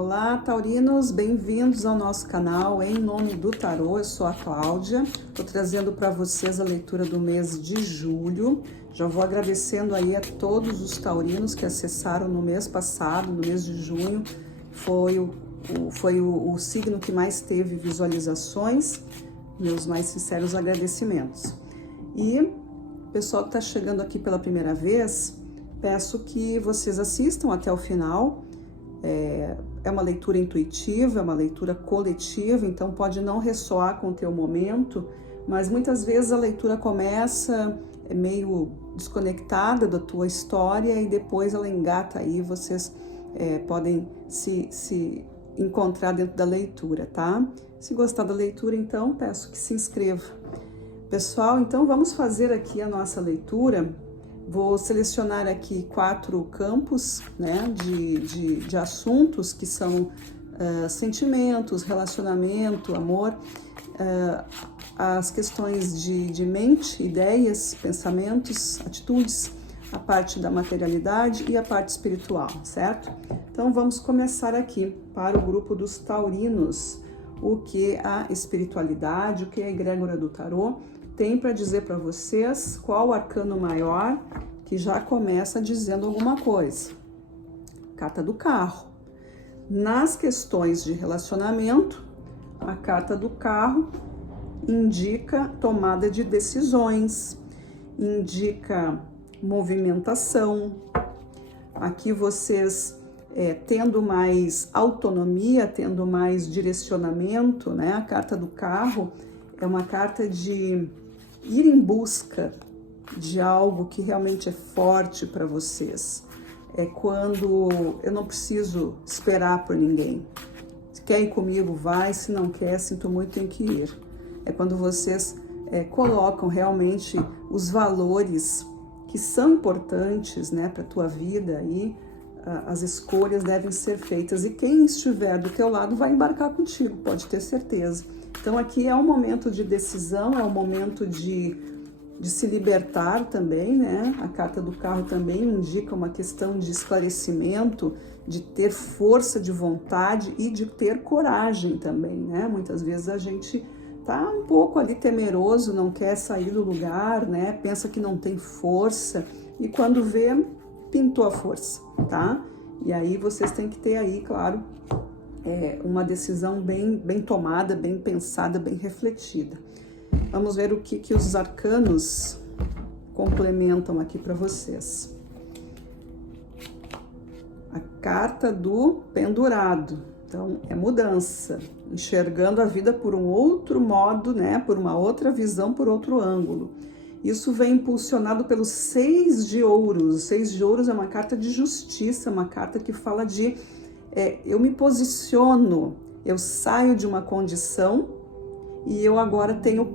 Olá, taurinos, bem-vindos ao nosso canal Em Nome do Tarô. Eu sou a Cláudia, estou trazendo para vocês a leitura do mês de julho. Já vou agradecendo aí a todos os taurinos que acessaram no mês passado, no mês de junho. Foi o signo que mais teve visualizações. Meus mais sinceros agradecimentos. E o pessoal que está chegando aqui pela primeira vez, peço que vocês assistam até o final. É uma leitura intuitiva, é uma leitura coletiva, então pode não ressoar com o teu momento, mas muitas vezes a leitura começa meio desconectada da tua história e depois ela engata aí, vocês podem se encontrar dentro da leitura, tá? Se gostar da leitura, então peço que se inscreva. Pessoal, então vamos fazer aqui a nossa leitura. Vou selecionar aqui 4 campos, né, de assuntos que são sentimentos, relacionamento, amor, as questões de mente, ideias, pensamentos, atitudes, a parte da materialidade e a parte espiritual, certo? Então vamos começar aqui para o grupo dos taurinos, o que a espiritualidade, o que a egrégora do tarô tem para dizer para vocês, qual o arcano maior, que já começa dizendo alguma coisa. Carta do carro. Nas questões de relacionamento, a carta do carro indica tomada de decisões, indica movimentação. Aqui vocês tendo mais autonomia, tendo mais direcionamento, né? A carta do carro é uma carta de ir em busca de algo que realmente é forte para vocês. É quando eu não preciso esperar por ninguém. Se quer ir comigo, vai. Se não quer, sinto muito, tem que ir. É quando vocês colocam realmente os valores que são importantes, né, para a tua vida e as escolhas devem ser feitas. E quem estiver do teu lado vai embarcar contigo, pode ter certeza. Então aqui é um momento de decisão, é um momento de se libertar também, né? A carta do carro também indica uma questão de esclarecimento, de ter força de vontade e de ter coragem também, né? Muitas vezes a gente tá um pouco ali temeroso, não quer sair do lugar, né? Pensa que não tem força e quando vê, pintou a força, tá? E aí vocês têm que ter aí, claro, uma decisão bem tomada, bem pensada, bem refletida. Vamos ver o que os arcanos complementam aqui para vocês. A carta do pendurado. Então, é mudança. Enxergando a vida por um outro modo, né? Por uma outra visão, por outro ângulo. Isso vem impulsionado pelo 6 de ouros. O 6 de ouros é uma carta de justiça, uma carta que fala de eu me posiciono, eu saio de uma condição e eu agora tenho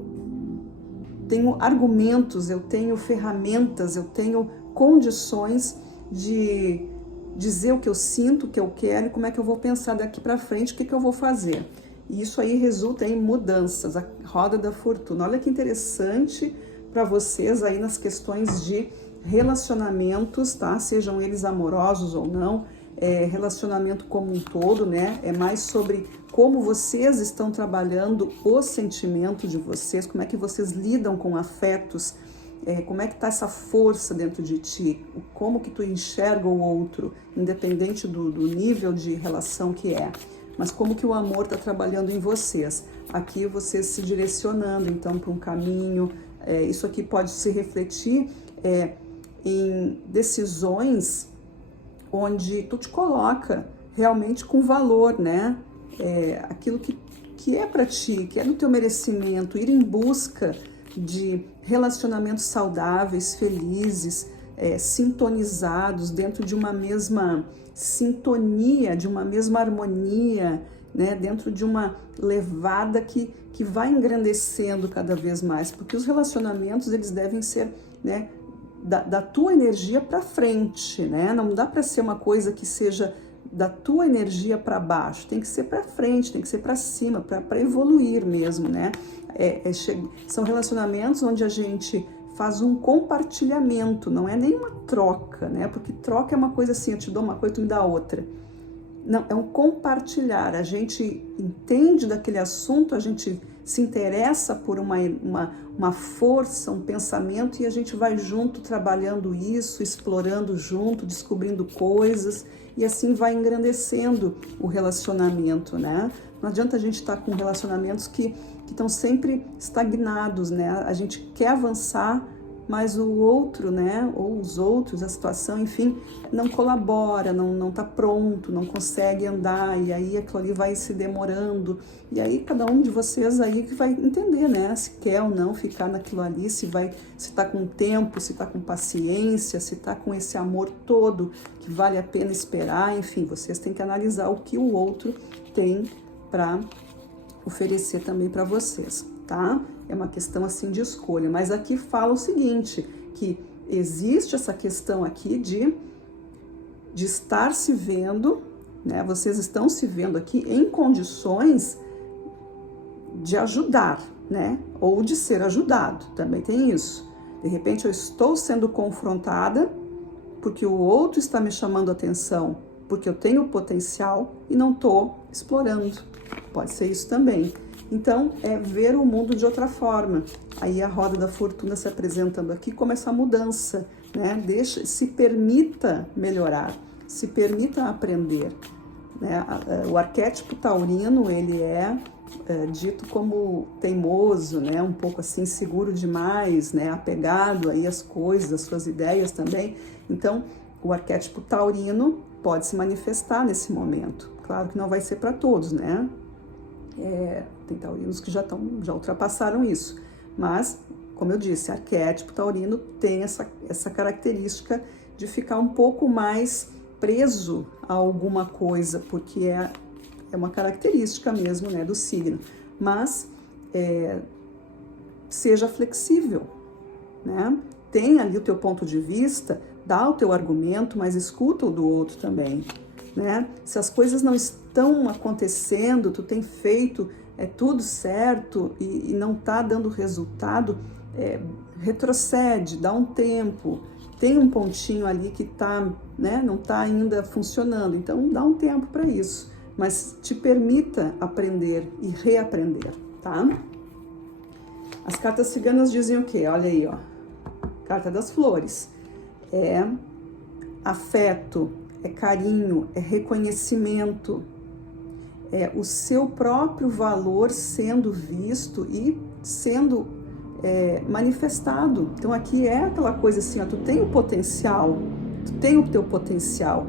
argumentos, eu tenho ferramentas, eu tenho condições de dizer o que eu sinto, o que eu quero e como é que eu vou pensar daqui para frente, o que eu vou fazer. E isso aí resulta em mudanças, a roda da fortuna. Olha que interessante para vocês aí nas questões de relacionamentos, tá? Sejam eles amorosos ou não, relacionamento como um todo, né? É mais sobre como vocês estão trabalhando o sentimento de vocês, como é que vocês lidam com afetos, como é que tá essa força dentro de ti, como que tu enxerga o outro, independente do nível de relação que é, mas como que o amor tá trabalhando em vocês. Aqui vocês se direcionando, então, para um caminho, isso aqui pode se refletir em decisões onde tu te coloca realmente com valor, né? Aquilo que é para ti, que é do teu merecimento, ir em busca de relacionamentos saudáveis, felizes, sintonizados dentro de uma mesma sintonia, de uma mesma harmonia, né? Dentro de uma levada que vai engrandecendo cada vez mais, porque os relacionamentos eles devem ser, né, da tua energia para frente, né? Não dá para ser uma coisa que seja da tua energia para baixo, tem que ser para frente, tem que ser para cima, para evoluir mesmo, né? São relacionamentos onde a gente faz um compartilhamento, não é nem uma troca, né? Porque troca é uma coisa assim, eu te dou uma coisa, tu me dá outra. não, é um compartilhar. A gente entende daquele assunto, a gente se interessa por uma força, um pensamento, e a gente vai junto trabalhando isso, explorando junto, descobrindo coisas, e assim vai engrandecendo o relacionamento, né? Não adianta a gente estar com relacionamentos que estão sempre estagnados, né? A gente quer avançar, mas o outro, né, ou os outros, a situação, enfim, não colabora, não tá pronto, não consegue andar, e aí aquilo ali vai se demorando, e aí cada um de vocês aí que vai entender, né, se quer ou não ficar naquilo ali, se tá com tempo, se tá com paciência, se tá com esse amor todo, que vale a pena esperar, enfim, vocês têm que analisar o que o outro tem para oferecer também para vocês, tá? É uma questão assim de escolha, mas aqui fala o seguinte, que existe essa questão aqui de estar se vendo, né? Vocês estão se vendo aqui em condições de ajudar, né? Ou de ser ajudado, também tem isso. De repente eu estou sendo confrontada porque o outro está me chamando a atenção, porque eu tenho potencial e não estou explorando. Pode ser isso também. Então, é ver o mundo de outra forma. Aí a roda da fortuna se apresentando aqui como essa mudança, né? Se permita melhorar, se permita aprender, né? O arquétipo taurino, ele é dito como teimoso, né? Um pouco assim, seguro demais, né? Apegado aí às coisas, às suas ideias também. Então, o arquétipo taurino pode se manifestar nesse momento. Claro que não vai ser para todos, né? Tem taurinos que já ultrapassaram isso, mas, como eu disse, arquétipo taurino tem essa característica de ficar um pouco mais preso a alguma coisa, porque é uma característica mesmo, né, do signo, mas seja flexível, né? Tem ali o teu ponto de vista, dá o teu argumento, mas escuta o do outro também, né? Se as coisas não estão acontecendo, tu tem feito tudo certo e não tá dando resultado, retrocede, dá um tempo, tem um pontinho ali que tá, né, não tá ainda funcionando, então dá um tempo para isso, mas te permita aprender e reaprender, tá? As cartas ciganas dizem o quê? Olha aí, ó, carta das flores, é afeto, é carinho, é reconhecimento, é o seu próprio valor sendo visto e sendo manifestado. Então aqui é aquela coisa assim, ó, tu tem o potencial, tu tem o teu potencial,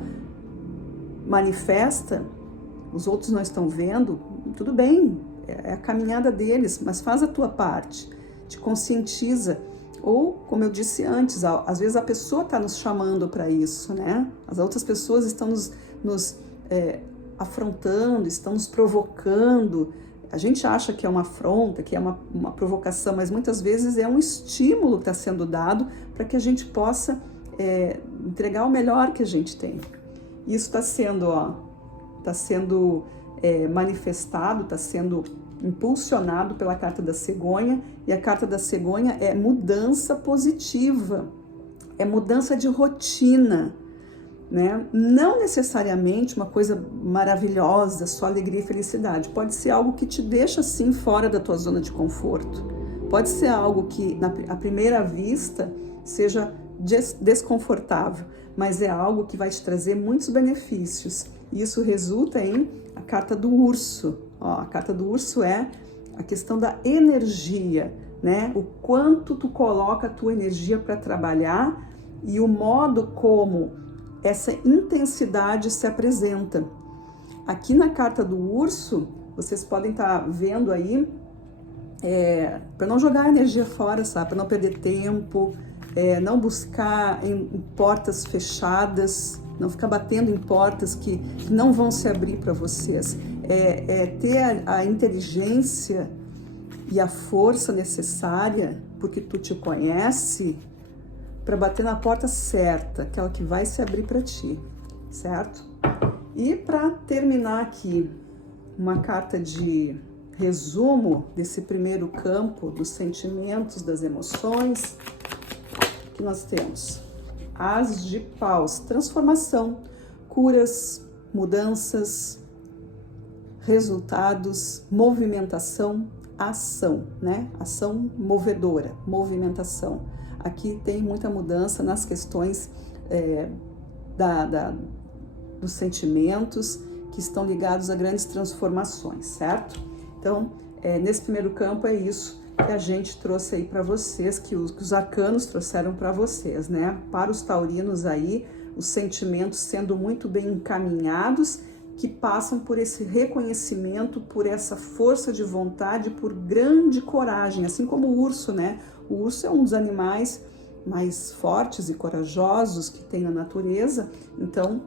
manifesta, os outros não estão vendo, tudo bem, é a caminhada deles, mas faz a tua parte, te conscientiza. Ou, como eu disse antes, às vezes a pessoa está nos chamando para isso, né? As outras pessoas estão nos afrontando, estão nos provocando. A gente acha que é uma afronta, que é uma provocação, mas muitas vezes é um estímulo que está sendo dado para que a gente possa entregar o melhor que a gente tem. Isso está sendo, manifestado, está sendo impulsionado pela carta da cegonha, e a carta da cegonha é mudança positiva, é mudança de rotina, né? Não necessariamente uma coisa maravilhosa, só alegria e felicidade, pode ser algo que te deixa assim fora da tua zona de conforto, pode ser algo que à primeira vista seja desconfortável, mas é algo que vai te trazer muitos benefícios, e isso resulta em a carta do urso. Ó, a carta do urso é a questão da energia, né? O quanto tu coloca a tua energia para trabalhar e o modo como essa intensidade se apresenta. Aqui na carta do urso, vocês podem estar vendo aí, para não jogar a energia fora, sabe? Para não perder tempo, não buscar em portas fechadas, não ficar batendo em portas que não vão se abrir para vocês. Ter a inteligência e a força necessária, porque tu te conhece, para bater na porta certa, aquela que vai se abrir para ti, certo? E para terminar aqui, uma carta de resumo desse primeiro campo dos sentimentos, das emoções, que nós temos As de Paus, transformação, curas, mudanças, resultados, movimentação, ação, né? Ação movedora, movimentação. Aqui tem muita mudança nas questões dos sentimentos que estão ligados a grandes transformações, certo? Então, nesse primeiro campo é isso que a gente trouxe aí para vocês, que os arcanos trouxeram para vocês, né? Para os taurinos aí, os sentimentos sendo muito bem encaminhados, que passam por esse reconhecimento, por essa força de vontade, por grande coragem, assim como o urso, né? O urso é um dos animais mais fortes e corajosos que tem na natureza, então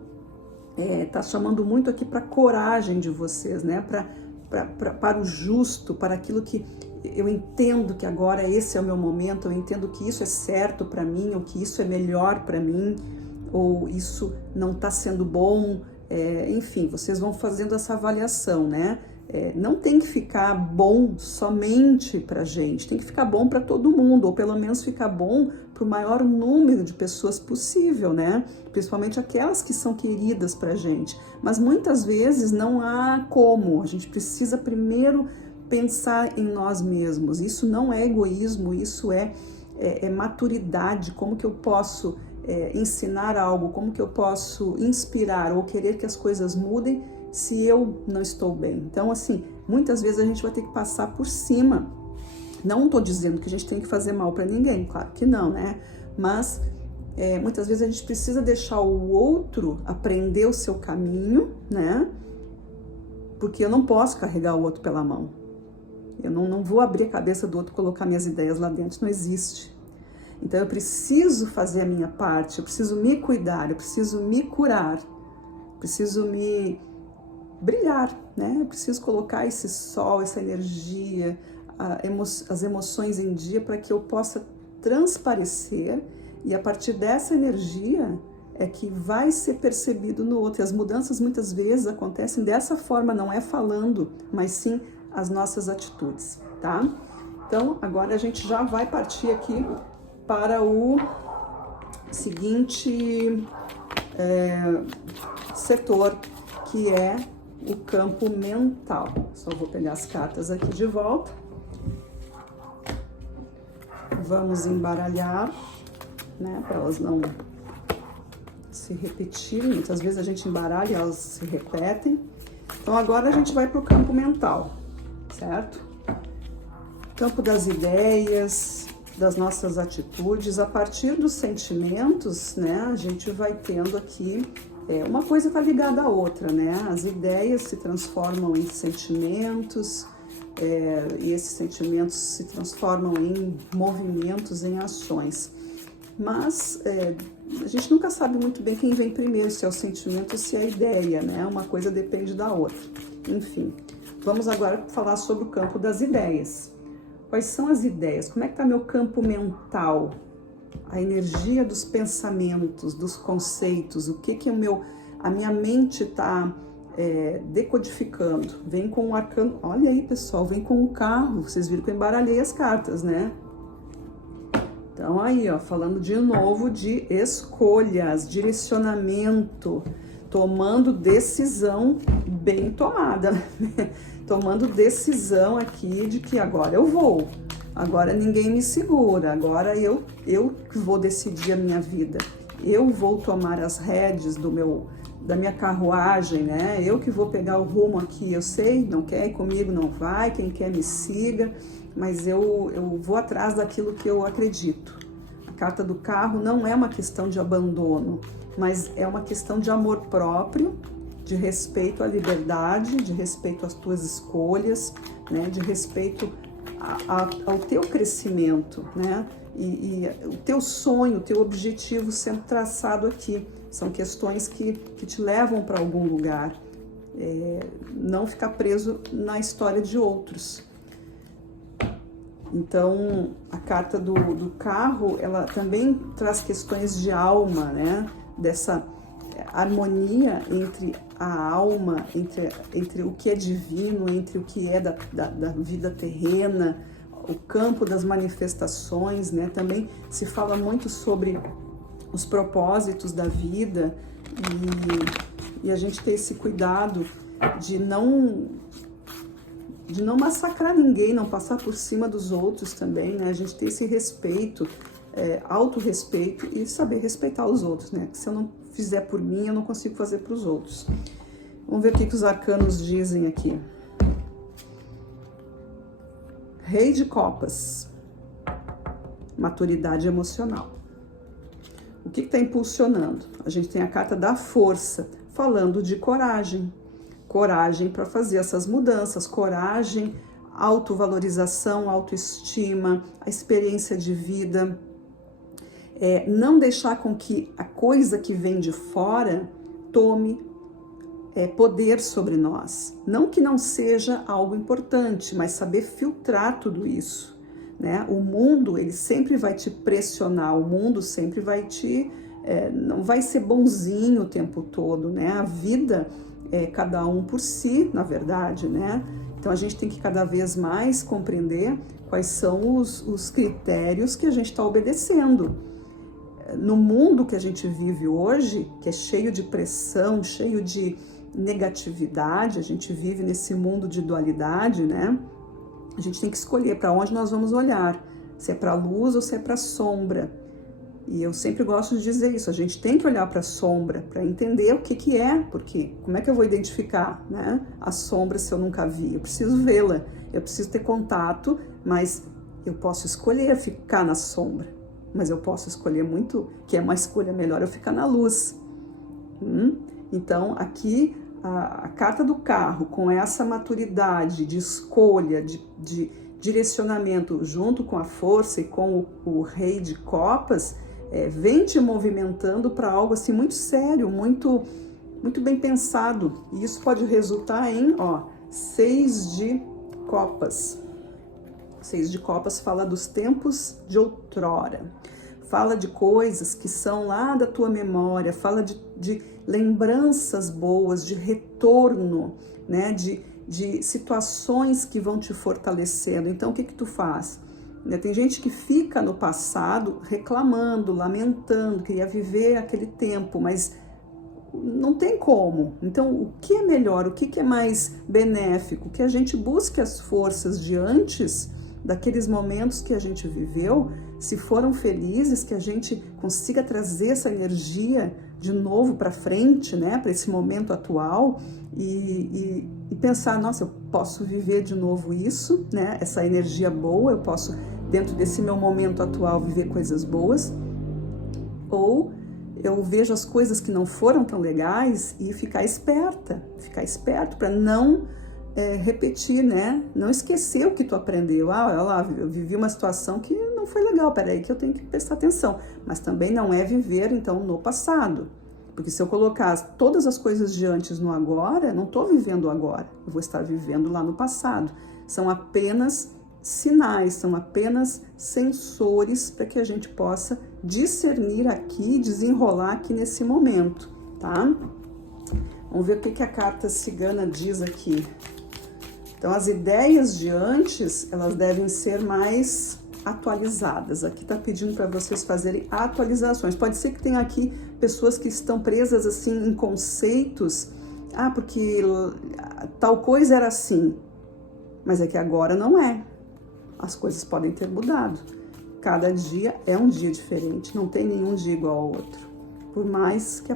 tá chamando muito aqui para a coragem de vocês, né? Para o justo, para aquilo que eu entendo que agora esse é o meu momento, eu entendo que isso é certo para mim, ou que isso é melhor para mim, ou isso não está sendo bom, enfim, vocês vão fazendo essa avaliação, né? Não tem que ficar bom somente para gente, tem que ficar bom para todo mundo, ou pelo menos ficar bom para o maior número de pessoas possível, né? Principalmente aquelas que são queridas para gente. Mas muitas vezes não há como, a gente precisa primeiro pensar em nós mesmos. Isso não é egoísmo, isso é maturidade. Como que eu posso ensinar algo, como que eu posso inspirar ou querer que as coisas mudem se eu não estou bem? Então, assim, muitas vezes a gente vai ter que passar por cima. Não estou dizendo que a gente tem que fazer mal para ninguém, claro que não, né? Mas muitas vezes a gente precisa deixar o outro aprender o seu caminho, né? Porque eu não posso carregar o outro pela mão. Eu não vou abrir a cabeça do outro e colocar minhas ideias lá dentro, não existe. Então eu preciso fazer a minha parte, eu preciso me cuidar, eu preciso me curar, preciso me brilhar, né? Eu preciso colocar esse sol, essa energia, as emoções em dia para que eu possa transparecer, e a partir dessa energia é que vai ser percebido no outro. E as mudanças muitas vezes acontecem dessa forma, não é falando, mas sim as nossas atitudes, tá? Então agora a gente já vai partir aqui para o seguinte setor, que é o campo mental. Só vou pegar as cartas aqui de volta. Vamos embaralhar, né, para elas não se repetirem. Muitas vezes a gente embaralha e elas se repetem. Então agora a gente vai para o campo mental, certo? Campo das ideias, das nossas atitudes. A partir dos sentimentos, né, a gente vai tendo aqui, uma coisa está ligada à outra, né? As ideias se transformam em sentimentos, e esses sentimentos se transformam em movimentos, em ações. Mas a gente nunca sabe muito bem quem vem primeiro, se é o sentimento ou se é a ideia, né? Uma coisa depende da outra. Enfim, vamos agora falar sobre o campo das ideias. Quais são as ideias? Como é que está meu campo mental? A energia dos pensamentos, dos conceitos, o que a minha mente está decodificando. Vem com o arcano, olha aí pessoal, vem com o carro, vocês viram que eu embaralhei as cartas, né? Então aí, ó, falando de novo de escolhas, direcionamento, tomando decisão bem tomada, né? Tomando decisão aqui de que agora eu vou, agora ninguém me segura, agora eu que vou decidir a minha vida, eu vou tomar as rédeas da minha carruagem, né? Eu que vou pegar o rumo aqui, eu sei, não quer ir comigo, não vai, quem quer me siga, mas eu vou atrás daquilo que eu acredito. A carta do carro não é uma questão de abandono, mas é uma questão de amor próprio, de respeito à liberdade, de respeito às tuas escolhas, né? De respeito ao teu crescimento, né? E o teu sonho, o teu objetivo sendo traçado aqui. São questões que te levam para algum lugar. Não ficar preso na história de outros. Então, a carta do carro, ela também traz questões de alma, né? Dessa harmonia entre a alma, entre o que é divino, entre o que é da vida terrena, o campo das manifestações, né? Também se fala muito sobre os propósitos da vida e a gente ter esse cuidado de não massacrar ninguém, não passar por cima dos outros também, né? A gente ter esse respeito, autorrespeito e saber respeitar os outros, né? Que se eu não fizer por mim, eu não consigo fazer para os outros. Vamos ver o que os arcanos dizem aqui. Rei de Copas. Maturidade emocional. O que está impulsionando? A gente tem a carta da força, falando de coragem. Coragem para fazer essas mudanças, coragem, autovalorização, autoestima, a experiência de vida. Não deixar com que a coisa que vem de fora tome poder sobre nós. Não que não seja algo importante, mas saber filtrar tudo isso, né? O mundo, ele sempre vai te pressionar, o mundo sempre vai te... não vai ser bonzinho o tempo todo, né? A vida é cada um por si, na verdade, né? Então a gente tem que cada vez mais compreender quais são os critérios que a gente está obedecendo. No mundo que a gente vive hoje, que é cheio de pressão, cheio de negatividade, a gente vive nesse mundo de dualidade, né? A gente tem que escolher para onde nós vamos olhar, se é para a luz ou se é para a sombra. E eu sempre gosto de dizer isso, a gente tem que olhar para a sombra, para entender o que é, porque como é que eu vou identificar, né, a sombra se eu nunca vi? Eu preciso vê-la, eu preciso ter contato, mas eu posso escolher ficar na sombra, mas eu posso escolher muito, que é uma escolha melhor eu ficar na luz. Então, aqui, a carta do carro, com essa maturidade de escolha, de direcionamento, junto com a força e com o rei de copas, vem te movimentando para algo assim muito sério, muito bem pensado. E isso pode resultar em, 6 de copas. 6 de copas fala dos tempos de outrora. Fala de coisas que são lá da tua memória, fala de lembranças boas, de retorno, né? De situações que vão te fortalecendo. Então, o que tu faz? Tem gente que fica no passado reclamando, lamentando, queria viver aquele tempo, mas não tem como. Então, o que é melhor, o que é mais benéfico? Que a gente busque as forças de antes, daqueles momentos que a gente viveu, se foram felizes, que a gente consiga trazer essa energia de novo para frente, né, para esse momento atual e pensar, nossa, eu posso viver de novo isso, né, essa energia boa, eu posso, dentro desse meu momento atual, viver coisas boas, ou eu vejo as coisas que não foram tão legais e ficar esperto para não repetir, né? Não esquecer o que tu aprendeu. Olha lá, eu vivi uma situação que não foi legal, peraí que eu tenho que prestar atenção. Mas também não é viver, então, no passado. Porque se eu colocar todas as coisas de antes no agora, não estou vivendo o agora. Eu vou estar vivendo lá no passado. São apenas sinais, são apenas sensores para que a gente possa discernir aqui, desenrolar aqui nesse momento, tá? Vamos ver o que a carta cigana diz aqui. Então, as ideias de antes, elas devem ser mais atualizadas. Aqui está pedindo para vocês fazerem atualizações. Pode ser que tenha aqui pessoas que estão presas assim em conceitos. Porque tal coisa era assim. Mas é que agora não é. As coisas podem ter mudado. Cada dia é um dia diferente. Não tem nenhum dia igual ao outro. Por mais que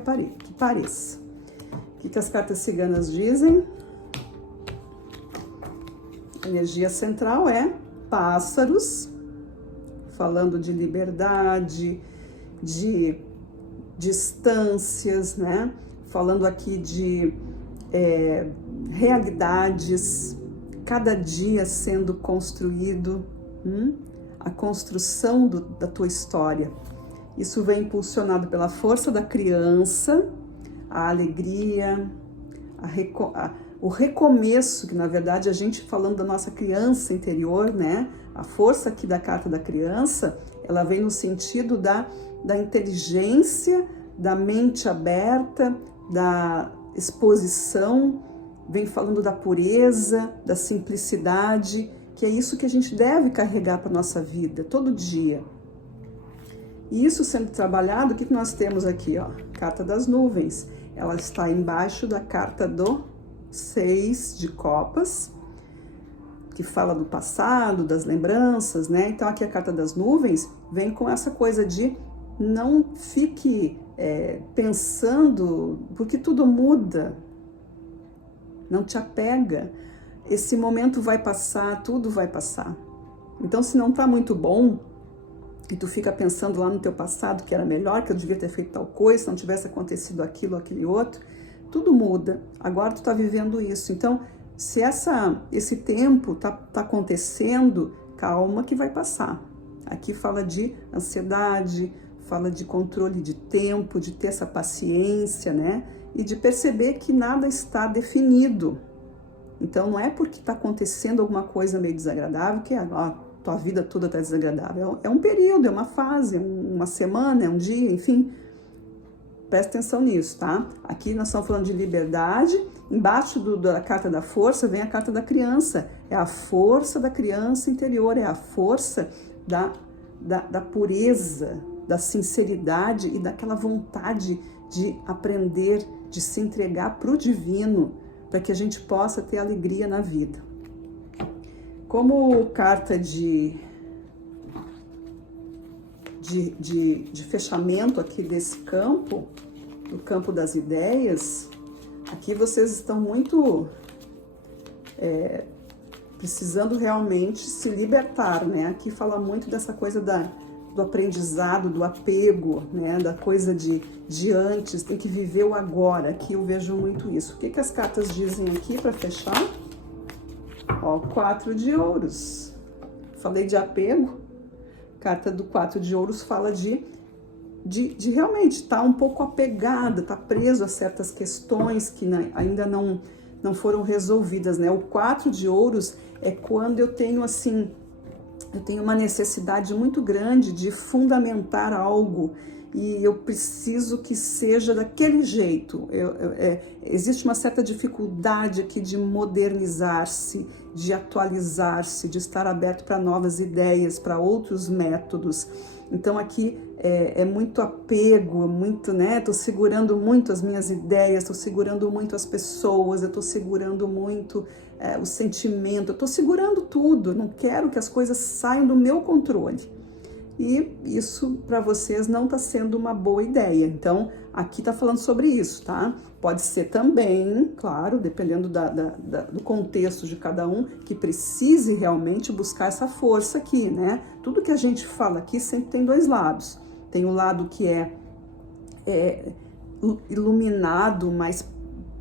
pareça. O que as cartas ciganas dizem? A energia central é pássaros, falando de liberdade, de distâncias, né? Falando aqui de realidades, cada dia sendo construído, a construção da tua história. Isso vem impulsionado pela força da criança, a alegria, o recomeço, que na verdade a gente falando da nossa criança interior, né? A força aqui da carta da criança, ela vem no sentido da inteligência, da mente aberta, da exposição, vem falando da pureza, da simplicidade, que é isso que a gente deve carregar para a nossa vida, todo dia. E isso sendo trabalhado, o que nós temos aqui, Carta das nuvens. ela está embaixo da carta do 6 de copas, que fala do passado, das lembranças, né? Então aqui a carta das nuvens vem com essa coisa de não fique pensando, porque tudo muda, não te apega, esse momento vai passar, tudo vai passar. Então se não tá muito bom, e tu fica pensando lá no teu passado que era melhor, que eu devia ter feito tal coisa, se não tivesse acontecido aquilo, aquele outro, tudo muda, agora tu tá vivendo isso. Então, se esse tempo tá acontecendo, calma que vai passar. Aqui fala de ansiedade, fala de controle de tempo, de ter essa paciência, né? E de perceber que nada está definido. Então, não é porque está acontecendo alguma coisa meio desagradável que tua vida toda está desagradável. É um período, é uma fase, uma semana, é um dia, enfim. Presta atenção nisso, tá? Aqui nós estamos falando de liberdade. Embaixo da carta da força vem a carta da criança. É a força da criança interior, é a força da pureza, da sinceridade e daquela vontade de aprender, de se entregar para o divino, para que a gente possa ter alegria na vida. Como carta de fechamento aqui desse campo, do campo das ideias, aqui vocês estão muito precisando realmente se libertar, né? Aqui fala muito dessa coisa do aprendizado, do apego, né? Da coisa de antes, tem que viver o agora. Aqui eu vejo muito isso. O que as cartas dizem aqui para fechar? Ó, 4 de ouros. Falei de apego. Carta do 4 de ouros fala de realmente estar um pouco apegado, estar preso a certas questões que ainda não foram resolvidas, né? O 4 de ouros é quando eu tenho assim, eu tenho uma necessidade muito grande de fundamentar algo e eu preciso que seja daquele jeito. Existe uma certa dificuldade aqui de modernizar-se, de atualizar-se, de estar aberto para novas ideias, para outros métodos. Então aqui é muito apego, muito, né? Tô segurando muito as minhas ideias, tô segurando muito as pessoas, eu tô segurando muito o sentimento, eu tô segurando tudo, não quero que as coisas saiam do meu controle. E isso para vocês não está sendo uma boa ideia. Então, aqui está falando sobre isso, tá? Pode ser também, claro, dependendo do contexto de cada um, que precise realmente buscar essa força aqui, né? Tudo que a gente fala aqui sempre tem dois lados. Tem o lado que é iluminado, mas,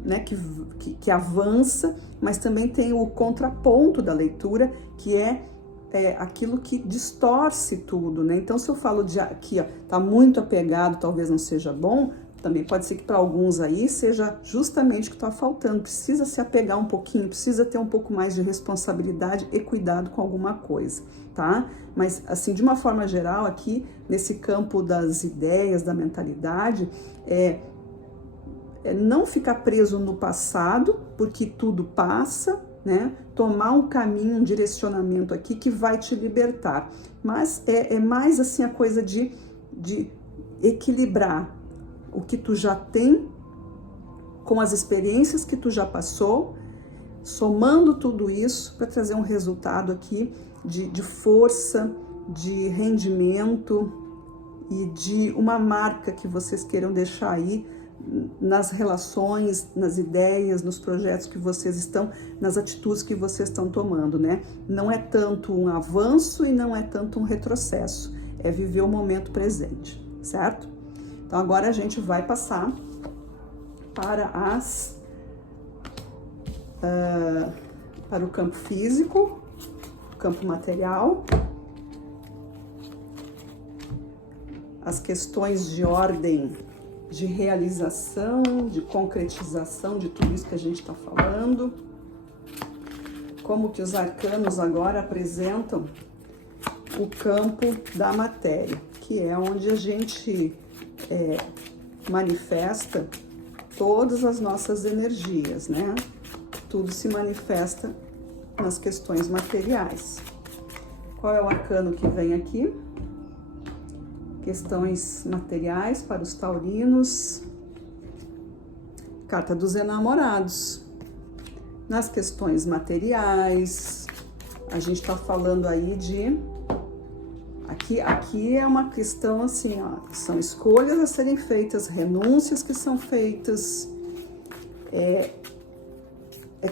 né, que avança, mas também tem o contraponto da leitura, que é aquilo que distorce tudo, né? Então, se eu falo de aqui, ó, tá muito apegado, talvez não seja bom, também pode ser que para alguns aí seja justamente o que está faltando. Precisa se apegar um pouquinho, precisa ter um pouco mais de responsabilidade e cuidado com alguma coisa, tá? Mas, assim, de uma forma geral, aqui, nesse campo das ideias, da mentalidade, não ficar preso no passado, porque tudo passa, né? Tomar um caminho, um direcionamento aqui que vai te libertar. Mas é mais assim a coisa de equilibrar o que tu já tem com as experiências que tu já passou, somando tudo isso para trazer um resultado aqui de força, de rendimento e de uma marca que vocês queiram deixar aí nas relações, nas ideias, nos projetos que vocês estão, nas atitudes que vocês estão tomando, né? Não é tanto um avanço e não é tanto um retrocesso, é viver o momento presente, certo? Então agora a gente vai passar para para o campo físico, campo material, as questões de ordem de realização, de concretização de tudo isso que a gente está falando, como que os arcanos agora apresentam o campo da matéria, que é onde a gente manifesta todas as nossas energias, né? Tudo se manifesta nas questões materiais. Qual é o arcano que vem aqui? Questões materiais para os taurinos. Carta dos Enamorados. Nas questões materiais, a gente está falando aí de... Aqui é uma questão assim, ó, são escolhas a serem feitas, renúncias que são feitas. É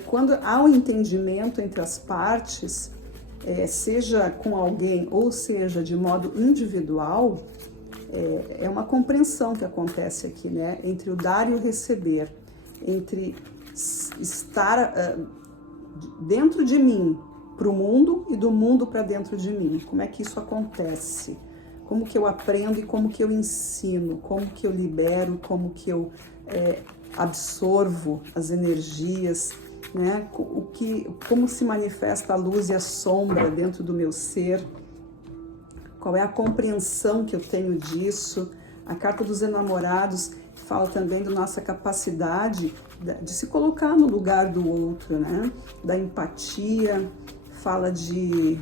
quando há um entendimento entre as partes, seja com alguém ou seja de modo individual, é uma compreensão que acontece aqui, né? Entre o dar e o receber, entre estar dentro de mim para o mundo e do mundo para dentro de mim. Como é que isso acontece? Como que eu aprendo e como que eu ensino? Como que eu libero? Como que eu absorvo as energias? Né? Como se manifesta a luz e a sombra dentro do meu ser? Qual é a compreensão que eu tenho disso? A Carta dos Enamorados fala também da nossa capacidade de se colocar no lugar do outro, né? Da empatia, fala de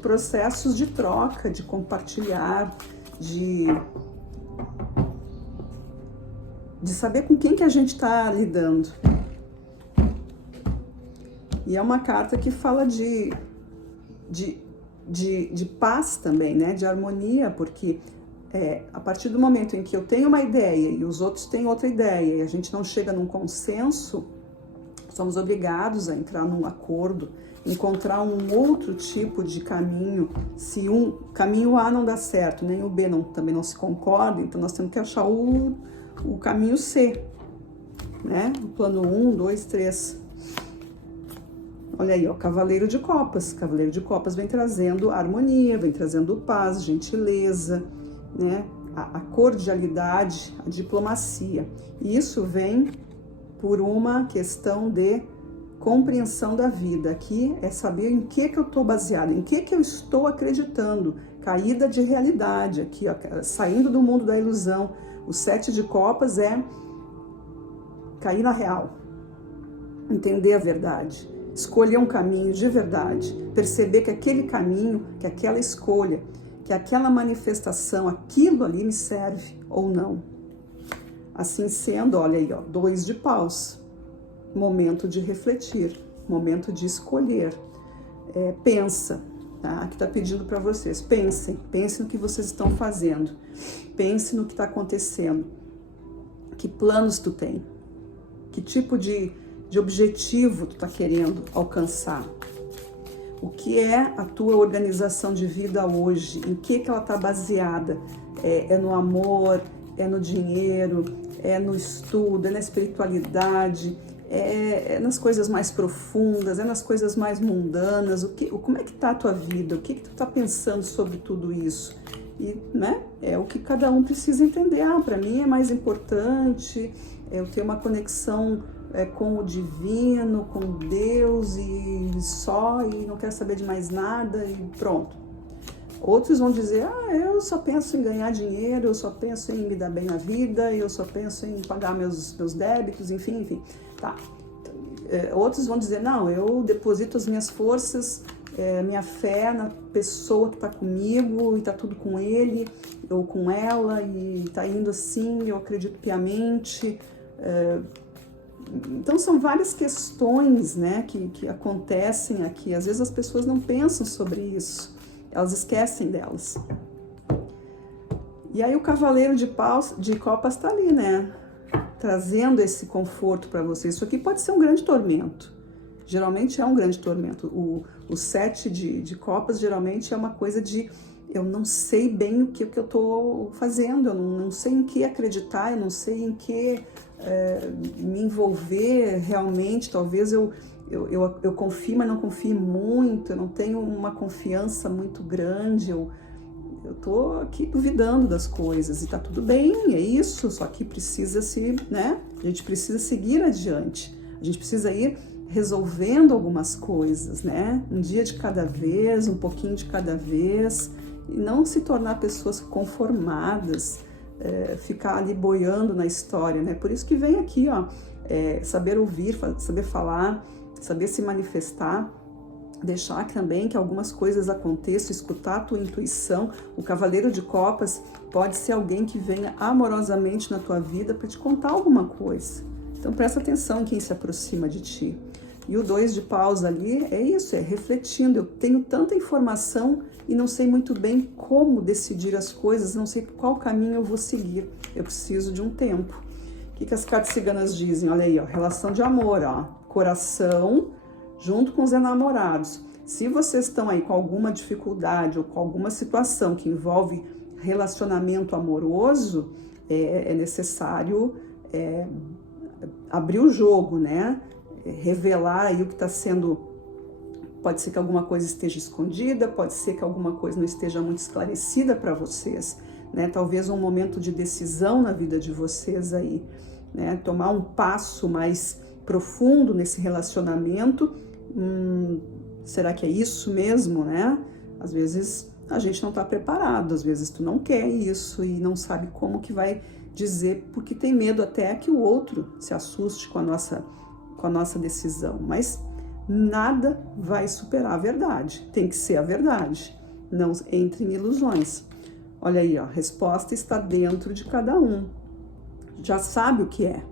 processos de troca, de compartilhar, de saber com quem que a gente está lidando. E é uma carta que fala de paz também, né? De harmonia, porque a partir do momento em que eu tenho uma ideia e os outros têm outra ideia e a gente não chega num consenso, somos obrigados a entrar num acordo, encontrar um outro tipo de caminho. Se um caminho A não dá certo, nem o B também não se concorda, então nós temos que achar o caminho C, né? O plano 1, 2, 3. Olha aí, ó, Cavaleiro de Copas. Cavaleiro de Copas vem trazendo harmonia, vem trazendo paz, gentileza, né? A cordialidade, a diplomacia. E isso vem por uma questão de compreensão da vida. Aqui é saber em que eu estou baseado, em que eu estou acreditando. Caída de realidade, aqui, ó, saindo do mundo da ilusão. O 7 de Copas é cair na real, entender a verdade. Escolher um caminho de verdade, perceber que aquele caminho, que aquela escolha, que aquela manifestação, aquilo ali me serve ou não. Assim sendo, olha aí, ó, 2 de paus, momento de refletir, momento de escolher. Pensa, tá? Aqui está pedindo para vocês, pensem no que vocês estão fazendo, pense no que está acontecendo, que planos tu tem, que tipo de objetivo tu tá querendo alcançar, o que é a tua organização de vida hoje, em que ela tá baseada, é no amor, é no dinheiro, é no estudo, é na espiritualidade, é nas coisas mais profundas, é nas coisas mais mundanas, como é que tá a tua vida, o que tu tá pensando sobre tudo isso? E, né, é o que cada um precisa entender. Para mim é mais importante eu ter uma conexão com o divino, com Deus e não quero saber de mais nada e pronto. Outros vão dizer, eu só penso em ganhar dinheiro, eu só penso em me dar bem na vida, eu só penso em pagar meus débitos, enfim, tá. Outros vão dizer, não, eu deposito as minhas forças, minha fé na pessoa que está comigo e está tudo com ele ou com ela e está indo assim, eu acredito piamente. Então são várias questões, né, que acontecem aqui. Às vezes as pessoas não pensam sobre isso, elas esquecem delas. E aí o Cavaleiro de Copas está ali, né, trazendo esse conforto para você. Isso aqui pode ser um grande tormento, geralmente é um grande tormento. O 7 de Copas geralmente é uma coisa de eu não sei bem o que eu estou fazendo, eu não sei em que acreditar, eu não sei em que me envolver realmente. Talvez eu confie, mas não confie muito, eu não tenho uma confiança muito grande, eu tô aqui duvidando das coisas e tá tudo bem, é isso, só que precisa né, a gente precisa seguir adiante, a gente precisa ir resolvendo algumas coisas, né, um dia de cada vez, um pouquinho de cada vez, e não se tornar pessoas conformadas, ficar ali boiando na história, né? Por isso que vem aqui, ó, saber ouvir, saber falar, saber se manifestar, deixar também que algumas coisas aconteçam, escutar a tua intuição. O Cavaleiro de Copas pode ser alguém que venha amorosamente na tua vida para te contar alguma coisa. Então presta atenção em quem se aproxima de ti. E o 2 de paus ali é isso, é refletindo. Eu tenho tanta informação e não sei muito bem como decidir as coisas, não sei qual caminho eu vou seguir. Eu preciso de um tempo. O que as cartas ciganas dizem? Olha aí, ó, relação de amor, ó, coração junto com os enamorados. Se vocês estão aí com alguma dificuldade ou com alguma situação que envolve relacionamento amoroso, é necessário abrir o jogo, né? Revelar aí o que está sendo. Pode ser que alguma coisa esteja escondida, pode ser que alguma coisa não esteja muito esclarecida para vocês, né? Talvez um momento de decisão na vida de vocês aí, né? Tomar um passo mais profundo nesse relacionamento. Será que é isso mesmo, né? Às vezes a gente não está preparado, às vezes tu não quer isso e não sabe como que vai dizer, porque tem medo até que o outro se assuste com a nossa decisão. Mas nada vai superar a verdade, tem que ser a verdade, não entre em ilusões. Olha aí, ó, a resposta está dentro de cada um, já sabe o que é.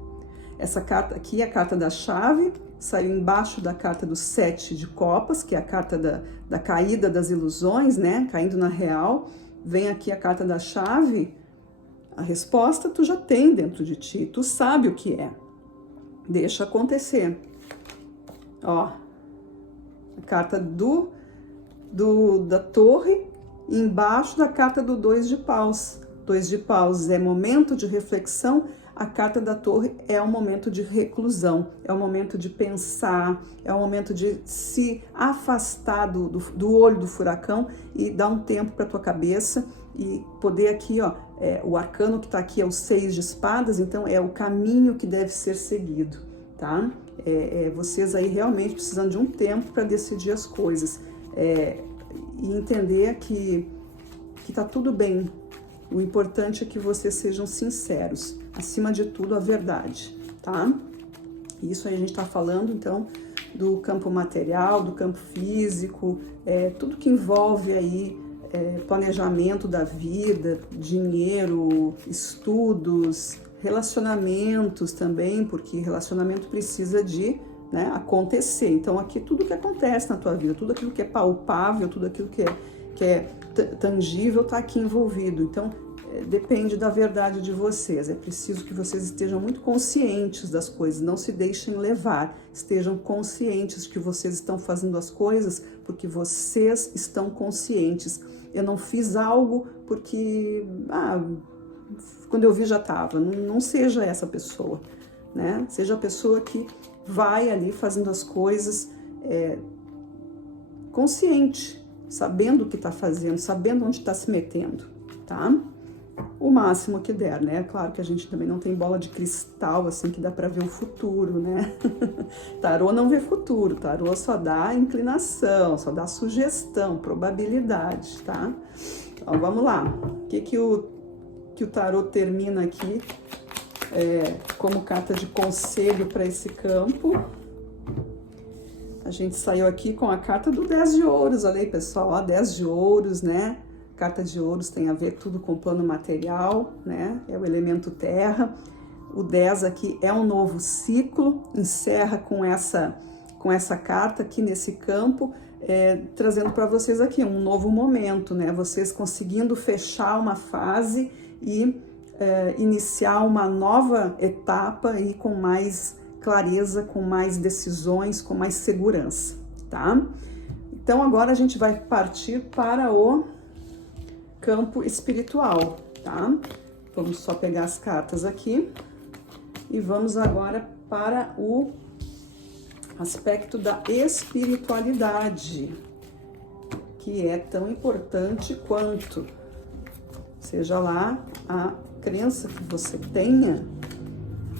Essa carta aqui é a carta da chave, saiu embaixo da carta do 7 de copas, que é a carta da caída das ilusões, né? Caindo na real. Vem aqui a carta da chave. A resposta tu já tem dentro de ti, tu sabe o que é. Deixa acontecer. Ó, a carta da torre, embaixo da carta do 2 de paus. 2 de paus é momento de reflexão. A carta da torre é um momento de reclusão, é um momento de pensar, é um momento de se afastar do olho do furacão e dar um tempo para tua cabeça e poder aqui, ó, o arcano que está aqui é o 6 de espadas, então é o caminho que deve ser seguido, tá? Vocês aí realmente precisando de um tempo para decidir as coisas e entender que tá tudo bem. O importante é que vocês sejam sinceros, acima de tudo a verdade, tá? Isso aí a gente tá falando, então, do campo material, do campo físico, tudo que envolve aí planejamento da vida, dinheiro, estudos, relacionamentos também, porque relacionamento precisa de, né, acontecer. Então, aqui tudo que acontece na tua vida, tudo aquilo que é palpável, tudo aquilo que é tangível tá aqui envolvido. Então, depende da verdade de vocês. É preciso que vocês estejam muito conscientes das coisas, não se deixem levar. Estejam conscientes de que vocês estão fazendo as coisas porque vocês estão conscientes. Eu não fiz algo porque, quando eu vi já estava. Não seja essa pessoa, né? Seja a pessoa que vai ali fazendo as coisas consciente, sabendo o que está fazendo, sabendo onde está se metendo, tá? O máximo que der, né? Claro que a gente também não tem bola de cristal, assim, que dá para ver o futuro, né? Tarô não vê futuro, tarô só dá inclinação, só dá sugestão, probabilidade, tá? Então, vamos lá. O que o tarô termina aqui como carta de conselho para esse campo? A gente saiu aqui com a carta do 10 de ouros, olha aí, pessoal, ó, 10 de ouros, né? Carta de ouros tem a ver tudo com o plano material, né? É o elemento terra. O 10 aqui é um novo ciclo, encerra com essa carta aqui nesse campo, trazendo para vocês aqui um novo momento, né? Vocês conseguindo fechar uma fase e iniciar uma nova etapa e com mais clareza, com mais decisões, com mais segurança, tá? Então agora a gente vai partir para o campo espiritual, tá? Vamos só pegar as cartas aqui e vamos agora para o aspecto da espiritualidade, que é tão importante quanto, seja lá a crença que você tenha,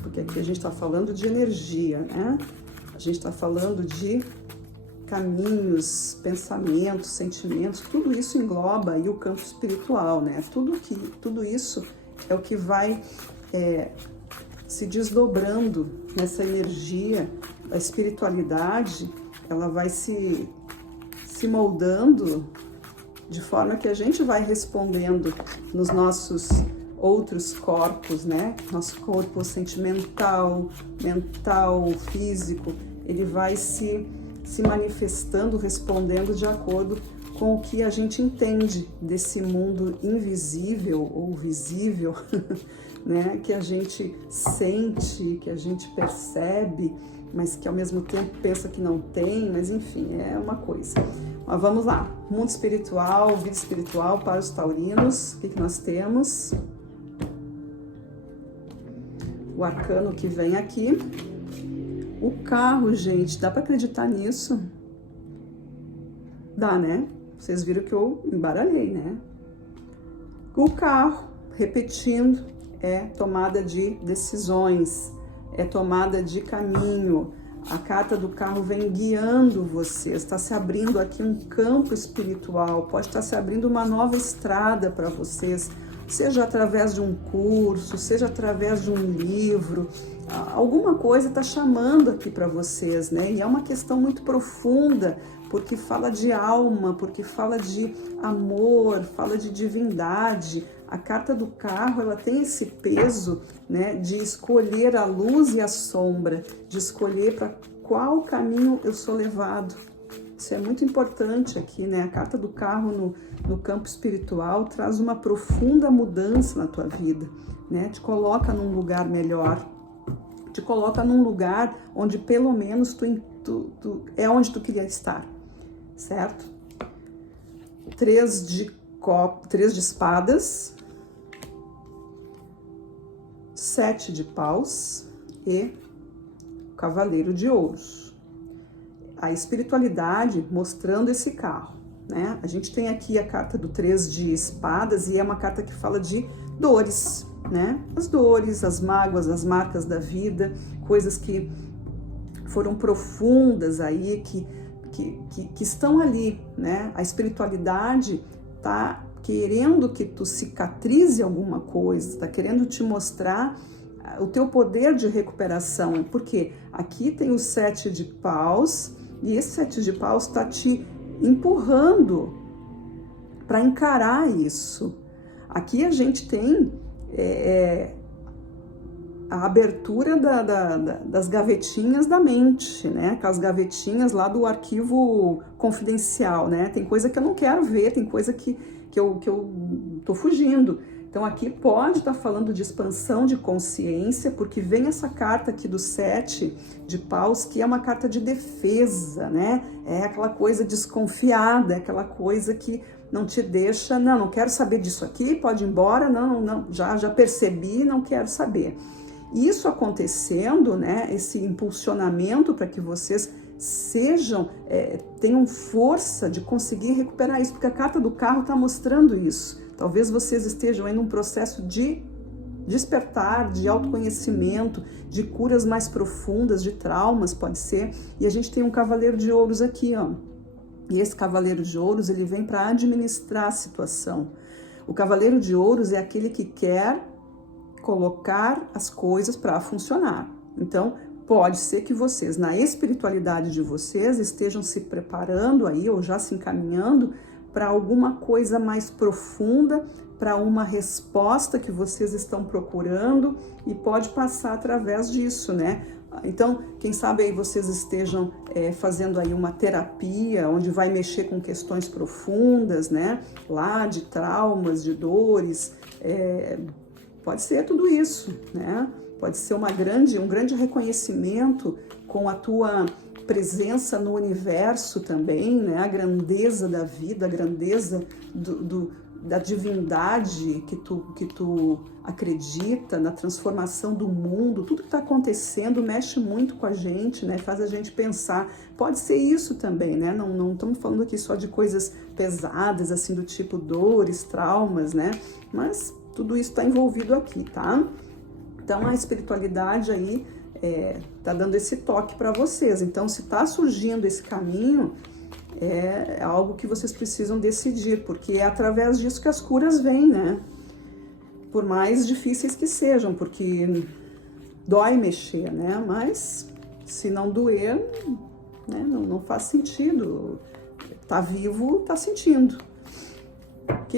porque aqui a gente está falando de energia, né? A gente está falando de caminhos, pensamentos, sentimentos, tudo isso engloba aí o campo espiritual, né? Tudo isso é o que vai se desdobrando nessa energia. A espiritualidade, ela vai se moldando de forma que a gente vai respondendo nos nossos outros corpos, né? Nosso corpo sentimental, mental, físico, ele vai se manifestando, respondendo de acordo com o que a gente entende desse mundo invisível ou visível, né? Que a gente sente, que a gente percebe, mas que ao mesmo tempo pensa que não tem, mas enfim, é uma coisa. Mas vamos lá, mundo espiritual, vida espiritual para os taurinos, o que nós temos? O arcano que vem aqui. O carro, gente, dá para acreditar nisso? Dá, né? Vocês viram que eu embaralhei, né? O carro, repetindo, é tomada de decisões, é tomada de caminho. A carta do carro vem guiando vocês, está se abrindo aqui um campo espiritual, pode estar se abrindo uma nova estrada para vocês, seja através de um curso, seja através de um livro, alguma coisa está chamando aqui para vocês, né? E é uma questão muito profunda, porque fala de alma, porque fala de amor, fala de divindade. A carta do carro, ela tem esse peso, né, de escolher a luz e a sombra, de escolher para qual caminho eu sou levado. Isso é muito importante aqui, né? A carta do carro no campo espiritual traz uma profunda mudança na tua vida, né? Te coloca num lugar melhor, te coloca num lugar onde pelo menos tu é onde tu queria estar, certo? 3 de espadas, 7 de paus e cavaleiro de ouros. A espiritualidade mostrando esse carro, né? A gente tem aqui a carta do 3 de espadas e é uma carta que fala de dores, né? As dores, as mágoas, as marcas da vida, coisas que foram profundas aí, que estão ali, né? A espiritualidade tá querendo que tu cicatrize alguma coisa, tá querendo te mostrar o teu poder de recuperação, porque aqui tem o 7 de paus e esse 7 de paus tá te empurrando para encarar isso. Aqui a gente tem a abertura das gavetinhas da mente, né? Aquelas gavetinhas lá do arquivo confidencial, né? Tem coisa que eu não quero ver, tem coisa que eu tô fugindo. Então aqui pode estar falando de expansão de consciência, porque vem essa carta aqui do 7 de paus, que é uma carta de defesa, né? É aquela coisa desconfiada, aquela coisa que não te deixa, não quero saber disso aqui, pode ir embora, não, já percebi, não quero saber. Isso acontecendo, né, esse impulsionamento para que vocês tenham força de conseguir recuperar isso, porque a carta do carro está mostrando isso. Talvez vocês estejam em um processo de despertar, de autoconhecimento, de curas mais profundas, de traumas, pode ser. E a gente tem um cavaleiro de ouros aqui, ó. E esse cavaleiro de ouros, ele vem para administrar a situação. O cavaleiro de ouros é aquele que quer colocar as coisas para funcionar. Então, pode ser que vocês, na espiritualidade de vocês, estejam se preparando aí, ou já se encaminhando para alguma coisa mais profunda, para uma resposta que vocês estão procurando, e pode passar através disso, né? Então, quem sabe aí vocês estejam fazendo aí uma terapia, onde vai mexer com questões profundas, né? Lá de traumas, de dores, pode ser tudo isso, né? Pode ser um grande reconhecimento com a tua presença no universo também, né? A grandeza da vida, a grandeza da divindade que tu acredita, na transformação do mundo. Tudo que está acontecendo mexe muito com a gente, né? Faz a gente pensar. Pode ser isso também, né? Não estamos falando aqui só de coisas pesadas, assim, do tipo dores, traumas, né? Mas tudo isso está envolvido aqui, tá? Então a espiritualidade aí tá dando esse toque para vocês. Então, se tá surgindo esse caminho, é algo que vocês precisam decidir, porque é através disso que as curas vêm, né? Por mais difíceis que sejam, porque dói mexer, né? Mas se não doer, né? Não faz sentido. Tá vivo, tá sentindo.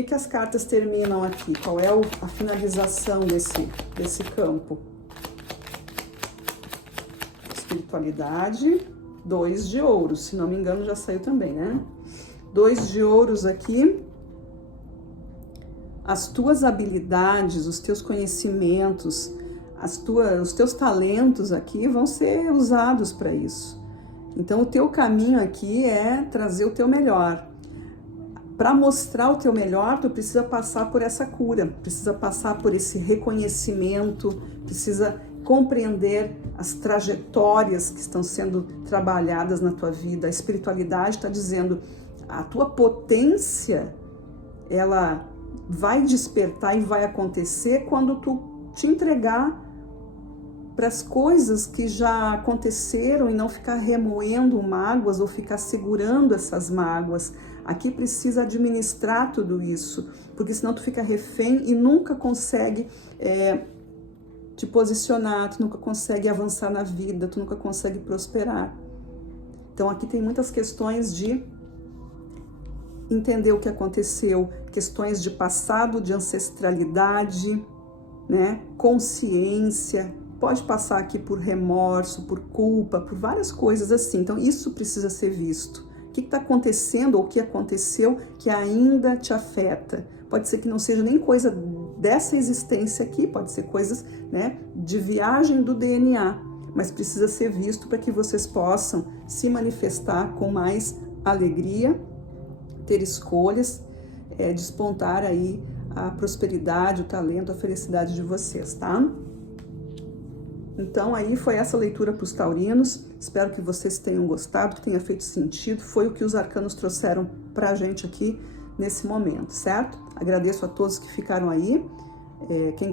que as cartas terminam aqui? Qual é a finalização desse campo? Espiritualidade, 2 de ouros, se não me engano já saiu também, né? 2 de ouros aqui. As tuas habilidades, os teus conhecimentos, os teus talentos aqui vão ser usados para isso. Então, o teu caminho aqui é trazer o teu melhor. Para mostrar o teu melhor, tu precisa passar por essa cura, precisa passar por esse reconhecimento, precisa compreender as trajetórias que estão sendo trabalhadas na tua vida. A espiritualidade está dizendo, a tua potência, ela vai despertar e vai acontecer quando tu te entregar para as coisas que já aconteceram e não ficar remoendo mágoas ou ficar segurando essas mágoas. Aqui precisa administrar tudo isso, porque senão tu fica refém e nunca consegue te posicionar, tu nunca consegue avançar na vida, tu nunca consegue prosperar. Então aqui tem muitas questões de entender o que aconteceu, questões de passado, de ancestralidade, né? Consciência, pode passar aqui por remorso, por culpa, por várias coisas assim. Então isso precisa ser visto. O que está acontecendo ou o que aconteceu que ainda te afeta? Pode ser que não seja nem coisa dessa existência aqui, pode ser coisas, né, de viagem do DNA, mas precisa ser visto para que vocês possam se manifestar com mais alegria, ter escolhas, despontar aí a prosperidade, o talento, a felicidade de vocês, tá? Então aí foi essa leitura para os taurinos, espero que vocês tenham gostado, que tenha feito sentido, foi o que os arcanos trouxeram para a gente aqui nesse momento, certo? Agradeço a todos que ficaram aí, quem